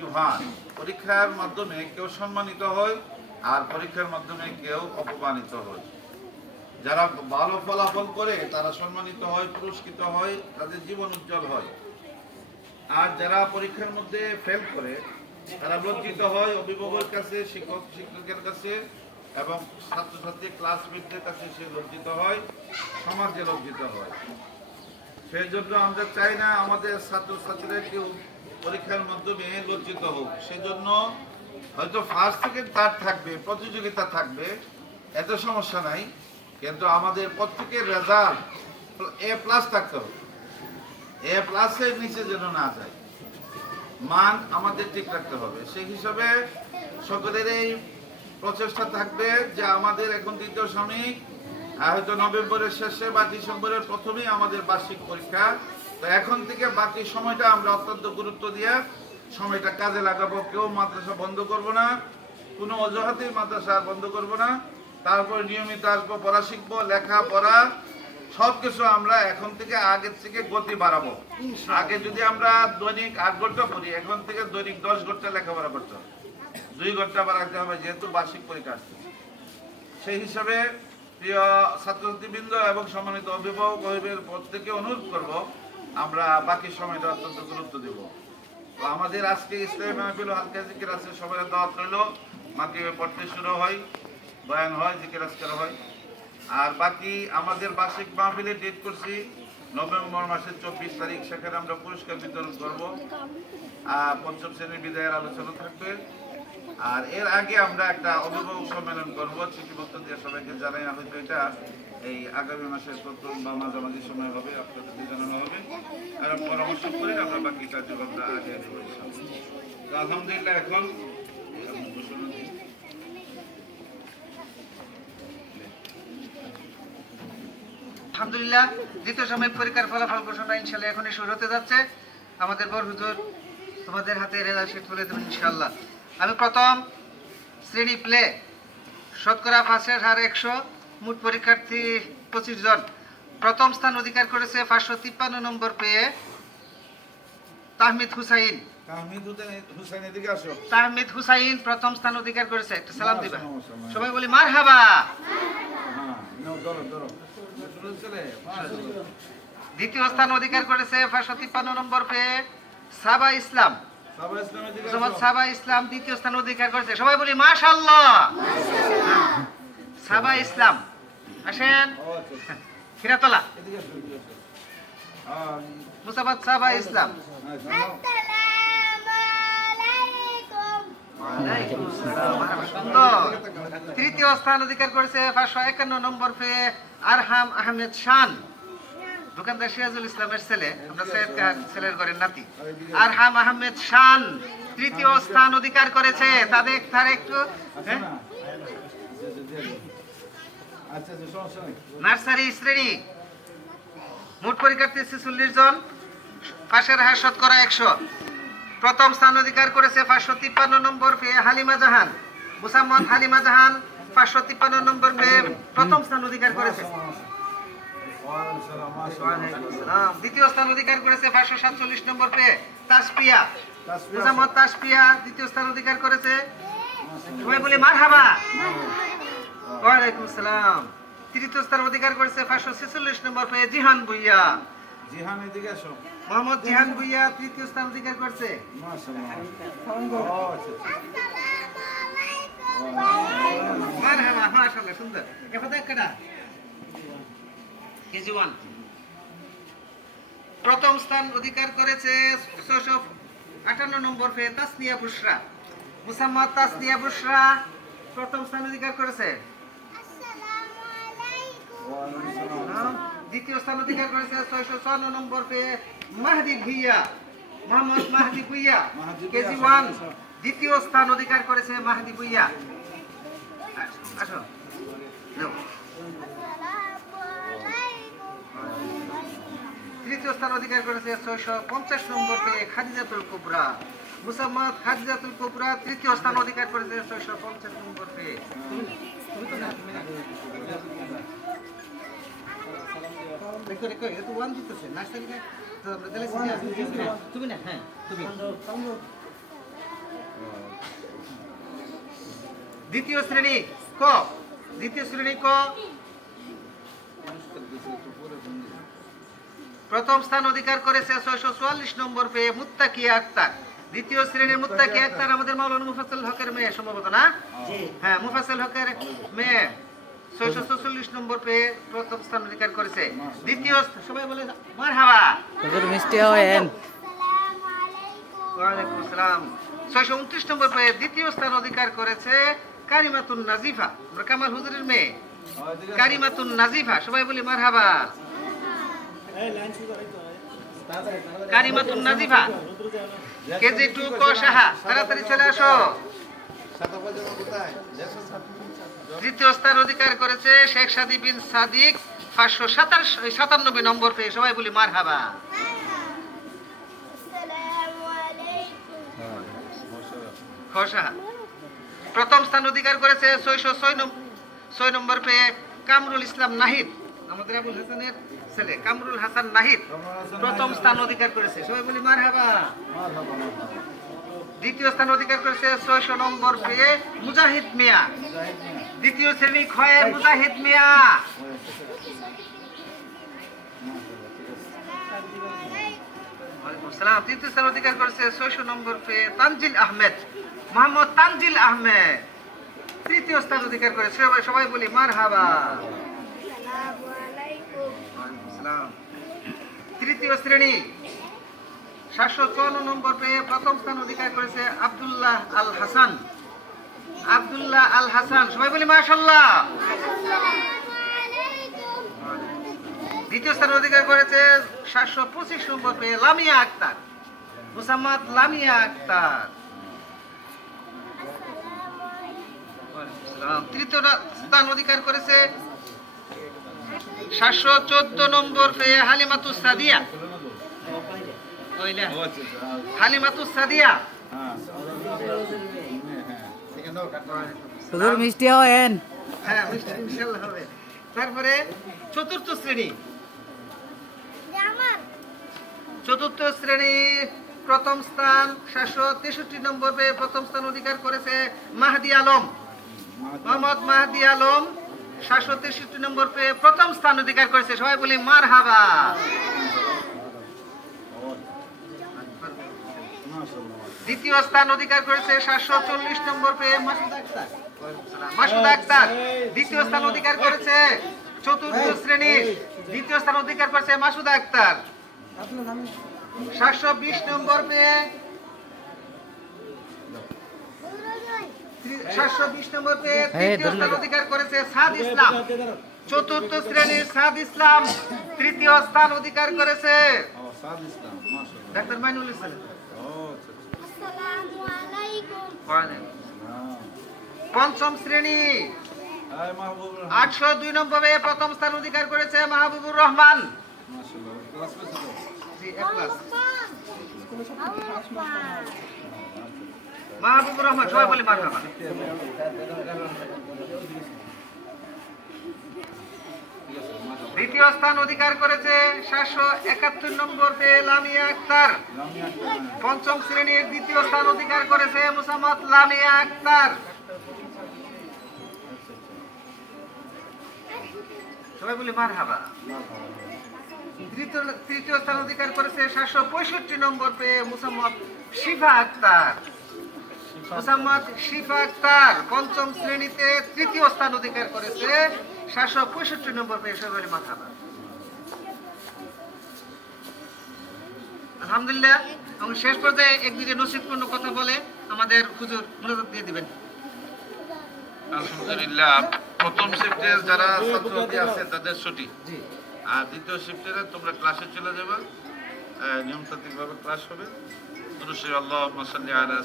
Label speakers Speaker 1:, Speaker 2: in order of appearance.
Speaker 1: Yohan পরীক্ষার মাধ্যমে কেউ সম্মানিত হয় আর পরীক্ষার মাধ্যমে কেউ অপমানিত হয়। যারা ভালো ফলাফল করে, তারা সম্মানিত হয়, পুরস্কৃত হয়, তাদের জীবন উজ্জ্বল হয়। আর যারা পরীক্ষার মধ্যে ফেল করে, তারা লজ্জিত হয়, অভিভাবকের কাছে, শিক্ষক, শিক্ষকের কাছে এবং ছাত্রছাত্রী ক্লাসমেটদের কাছে সে লজ্জিত হয়, সমাজে লজ্জিত হয়। সেই জন্য আমরা চাই না আমাদের ছাত্রছাত্রীরা কেউ পরীক্ষার মাধ্যমে লজ্জিত হোক। সেজন্য হয়তো ফার্স্ট থেকে থার্ড থাকবে, প্রতিযোগিতা থাকবে, এত সমস্যা নাই। কিন্তু আমাদের প্রত্যেকের রেজাল্ট এ প্লাস থাকতে হবে। এ প্লাসের নিচে যেন না যায়। মান আমাদের ঠিক রাখতে হবে। সেই হিসাবে সকলের এই প্রচেষ্টা থাকবে যে আমাদের এখন দ্বিতীয় শ্রমিক হয়তো নভেম্বরের শেষে বা ডিসেম্বরের প্রথমেই আমাদের বার্ষিক পরীক্ষা তো এখন থেকে বাকি সময়টা আমরা অত্যন্ত গুরুত্ব দিয়ে সময়টা কাজে লাগাবো। কেউ মাদ্রাসা বন্ধ করব না কোনো অজুহাতেই মাদ্রাসা আর বন্ধ করব না। তারপরে নিয়মিত আসব পড়া শিখব লেখা পড়া সব কিছু আমরা এখন থেকে আগের থেকে গতি বাড়াবো। আগে যদি আমরা দৈনিক আট ঘণ্টা পড়ি এখন থেকে দৈনিক দশ ঘণ্টা লেখাপড়া করতে হবে। দুই ঘণ্টা বাড়াতে হবে যেহেতু বার্ষিক পরীক্ষা আসছে সেই হিসাবে প্রিয় ছাত্রছাত্রীবৃন্দ এবং সম্মানিত অভিভাবক অভিভাবকের প্রত্যেকে অনুরোধ করব আমরা বাকি সময়টা অত্যন্ত গুরুত্ব দেব। তো আমাদের আজকে ইসলামী মাহফিল হালকা জিকির আছে, সবাই দাওয়াত রইল। মাকে পড়তে শুরু হয়, বয়ান হয়, জিকির আজকার হয়। আর বাকি আমাদের বার্ষিক মাহফিলের ডেট করছি নভেম্বর মাসের চব্বিশ তারিখ, সেখানে আমরা পুরস্কার বিতরণ করব। আর পঞ্চম শ্রেণির বিদায়ের আলোচনা থাকবে। আর এর আগে আমরা একটা অভিভাবক সম্মেলন করব, চিঠিপত্র দিয়ে সবাইকে জানাই হয়তো এটা এই আগামী মাসের প্রথম বা মাঝামাঝি সময় হবে, আপনাদের জানানো হবে আর পরামর্শ করে আমরা বাকি কার্যক্রমটা আগে। তো আলহামদুলিল্লাহ, এখন।
Speaker 2: আলহামদুলিল্লাহ, দ্বিতীয় সাময়িক পরীক্ষার ফলাফল ঘোষণা ইনশাল্লাহ এখনই শুরু হতে যাচ্ছে আমাদের বড় হুজুর তোমাদের হাতে রেজাল্ট তুলে দেবেন ইনশাল্লাহ আমি প্রথম শ্রেণি প্লে শতকরা ফার্স্টের হার একশো মোট পরীক্ষার্থী পঁচিশ জন। প্রথম স্থান অধিকার করেছে পাঁচশো তিপ্পান্ন নম্বর পেয়ে তাহমিদ হুসাইন।
Speaker 1: তাহমিদ হুসাইন
Speaker 2: প্রথম স্থান অধিকার করেছে। একটা সালাম দিবা। সবাই বলি মার হাবা
Speaker 1: হ্যাঁ।
Speaker 2: দ্বিতীয় স্থান অধিকার করেছে পাঁচশো তিপ্পান্ন নম্বর পেয়ে সাবা ইসলাম।
Speaker 1: সাবা ইসলাম
Speaker 2: মোহাম্মদ সাবা ইসলাম দ্বিতীয় স্থান অধিকার করেছে। সবাই বলি মাশাল্লাহ সাবা ইসলাম। আসেন।
Speaker 1: আচ্ছা।
Speaker 2: হিরাতলা মুসাবাদ সাবা ইসলাম। তৃতীয় স্থান অধিকার করেছে পাঁচশো একান্ন নম্বর পেয়ে আরহাম আহমেদ শান। দোকানদার সিরাজুল ইসলামের ছেলে, আমরা সৈয়দ ছেলের ঘরের নাতি। আরহাম আহমেদ শান, তৃতীয় স্থান অধিকার করেছে। তাদের, তার একটু হ্যাঁ? নার্সারি শ্রেণি। মোট পরীক্ষার্থী ছেচল্লিশ জন। পাশের হার শতকরা একশো। প্রথম স্থান অধিকার করেছে পাঁচশো তিপ্পান্ন নম্বর পেয়ে হালিমা জাহান। মুসাম্মদ হালিমা জাহান পাঁচশো তিপ্পান্ন নম্বর পেয়ে প্রথম স্থান অধিকার করেছে। দ্বিতীয় স্থান অধিকার করেছে পাঁচশো সাতচল্লিশ নম্বর পেয়ে তাসপিয়া। দ্বিতীয় স্থান অধিকার করেছে? সবাই বলি মার হাবা ওয়ালাইকুম সালাম। তৃতীয় স্থান অধিকার করেছে পাঁচশো ছেচল্লিশ নম্বর পেয়ে জিহান ভুইয়া।
Speaker 1: জিহান এদিকে আসো।
Speaker 2: মোহাম্মদ জিহান ভুইয়া তৃতীয় স্থান অধিকার করছে। মার হাবা মাশাআল্লাহ সুন্দর। কেডা কেজি ওয়ান প্রথম স্থান অধিকার করেছে ছশো আটান্ন নম্বর পেয়ে তাসনিয়া বুশরা। মুসাম্মদ তাসনিয়া বুশরা প্রথম স্থান অধিকার করেছে। দ্বিতীয় স্থান অধিকার করেছে ছয়শো চুয়ান্ন নম্বর পেয়ে মাহদি ভুইয়া। মোহাম্মদ মাহদি ভুইয়া। কেজি ওয়ান দ্বিতীয় স্থান অধিকার করেছে মাহদি ভুইয়া। আসো। তৃতীয় স্থান অধিকার করেছে ছয়শো পঞ্চাশ নম্বর পেয়ে খাদিজাতুল কুবরা। মুসাম্মদ খাদিজাতুল কুবরা তৃতীয় স্থান অধিকার করেছে ছয়শো পঞ্চাশ নম্বর পেয়ে। দ্বিতীয় শ্রেণি ক? দ্বিতীয় শ্রেণি ক? প্রথম স্থান অধিকার করেছে ছয়শো চুয়াল্লিশ নম্বর পেয়ে মুত্তাকিয়া আক্তার। দ্বিতীয় শ্রেণির মুত্তাকিয়া আক্তার আমাদের মাওলানা মুফাসসল হকের মেয়ে সম্ভবত না? হ্যাঁ মুফাসসল হকের মেয়ে ছয়শো চৌচল্লিশ নম্বর পেয়ে প্রথম স্থান অধিকার করেছে। দ্বিতীয় সবাই বলে মার হাওয়া
Speaker 3: মিষ্টি হয়েন
Speaker 2: ওয়ালাইকুম আসসালাম ছয়শো উনত্রিশ নম্বর পেয়ে দ্বিতীয় স্থান অধিকার করেছে কারিমাতুন নাজিফা। আমরা কামাল হুজুরের মেয়ে। কারিমাতুন নাজিফা সবাই বলি মার হাবা কারিমাতুন নাজিফা কেজি টু ক সাহা। তাড়াতাড়ি চলে আসো। তৃতীয় স্থান অধিকার করেছে শেখ সাদি বিন সাদিক। পাঁচশো সাতাশ সাতানব্বই নম্বর পেয়ে সবাই বলি মার হাবা প্রথম স্থান অধিকার করেছে ছয়শো ছয় নম্বর পেয়ে কামরুল ইসলাম নাহিদ। আমাদের আবুল হাসানের ছেলে, কামরুল হাসান নাহিদ প্রথম স্থান অধিকার করেছে। সবাই বলি মার হাবা দ্বিতীয় স্থান অধিকার করেছে ছয়শো নম্বর পেয়ে মুজাহিদ মিয়া। দ্বিতীয় শ্রেণি ক্ষয়ে মুজাহিদ মিয়া। তৃতীয় স্থান অধিকার করেছে ছয়শো নম্বর পেয়ে তানজিল আহমেদ, মোহাম্মদ তানজিল আহমেদ। তৃতীয় স্থান অধিকার করেছে সবাই বলি মার হাবা তৃতীয় শ্রেণি, সাতশো চুয়ান্ন নম্বর পেয়ে প্রথম স্থান অধিকার করেছে আব্দুল্লাহ আল হাসান। আব্দুল্লাহ আল হাসান, সবাই বলি মাশাল্লাহ দ্বিতীয় স্থান অধিকার করেছে সাতশো পঁচিশ নম্বর পেয়ে লামিয়া আক্তার। মুসাম্মদ লামিয়া আক্তার। তৃতীয় স্থান অধিকার করেছে সাতশো চোদ্দ নম্বর পেয়ে হালিমাতু সাদিয়া। ওইলা, হালিমাতু সাদিয়া।
Speaker 3: হুজুর মিষ্টি হয়েন।
Speaker 2: হ্যাঁ মিষ্টি ইনশাল্লাহ হবে। তারপরে চতুর্থ শ্রেণি। চতুর্থ শ্রেণি প্রথম স্থান সাতশো তেষট্টি নম্বর পেয়ে প্রথম স্থান অধিকার করেছে মাহাদি আলম। মোহাম্মদ মাহাদি আলম। সাতশো তেষট্টি নম্বর পেয়ে প্রথম স্থান অধিকার করেছে। সবাই বলি মার হাবা দ্বিতীয় স্থান অধিকার করেছে সাতশো চল্লিশ নম্বর পেয়ে মাসুদ আক্তার। মাসুদ আক্তার, দ্বিতীয় স্থান অধিকার করেছে চতুর্থ শ্রেণির দ্বিতীয় স্থান অধিকার করেছে মাসুদ আক্তার। সাতশো বিশ নম্বর পেয়ে সাতশো বিশ নম্বর পেয়ে তৃতীয় স্থান অধিকার করেছে সাদ ইসলাম। চতুর্থ শ্রেণির সাদ ইসলাম তৃতীয় স্থান অধিকার করেছে। ডাক্তার মাইনুল ইসলাম। পঞ্চম শ্রেণি। আটশো দুই নম্বরে প্রথম স্থান অধিকার করেছে মাহবুবুর রহমান। জি, A plus। মাহবুবুর রহমান, সবাই বলি মারহাবা দ্বিতীয় স্থান অধিকার করেছে সাতশো একাত্তর নম্বর পেয়ে লামিয়া আক্তার। পঞ্চম শ্রেণির দ্বিতীয় স্থান অধিকার করেছে মুসাম্মদ লামিয়া আক্তার। সবাই বলি মার হাবা তৃতীয় স্থান অধিকার করেছে সাতশো পঁয়ষট্টি নম্বর পেয়ে মুসাম্মদ শিফা আক্তার। মুসাম্মদ শিফা আক্তার পঞ্চম শ্রেণীতে তৃতীয় স্থান অধিকার করেছে। সাতশো পঁয়ষট্টি নম্বর আলহামদুলিল্লাহ এবং শেষ পর্যায়ে এক দুইটা নসিবপূর্ণ কথা বলে আমাদের হুজুর মনোযোগ দিয়ে দিবেন।
Speaker 1: আলহামদুলিল্লাহ প্রথম শিফটের যারা ছাত্রছাত্রী আছে তাদের ছুটি। আর দ্বিতীয় শিফটের তোমরা ক্লাসে চলে যাবে। নিয়মতান্ত্রিকভাবে ক্লাস হবে। অনুশ্রী আল্লাহ আলা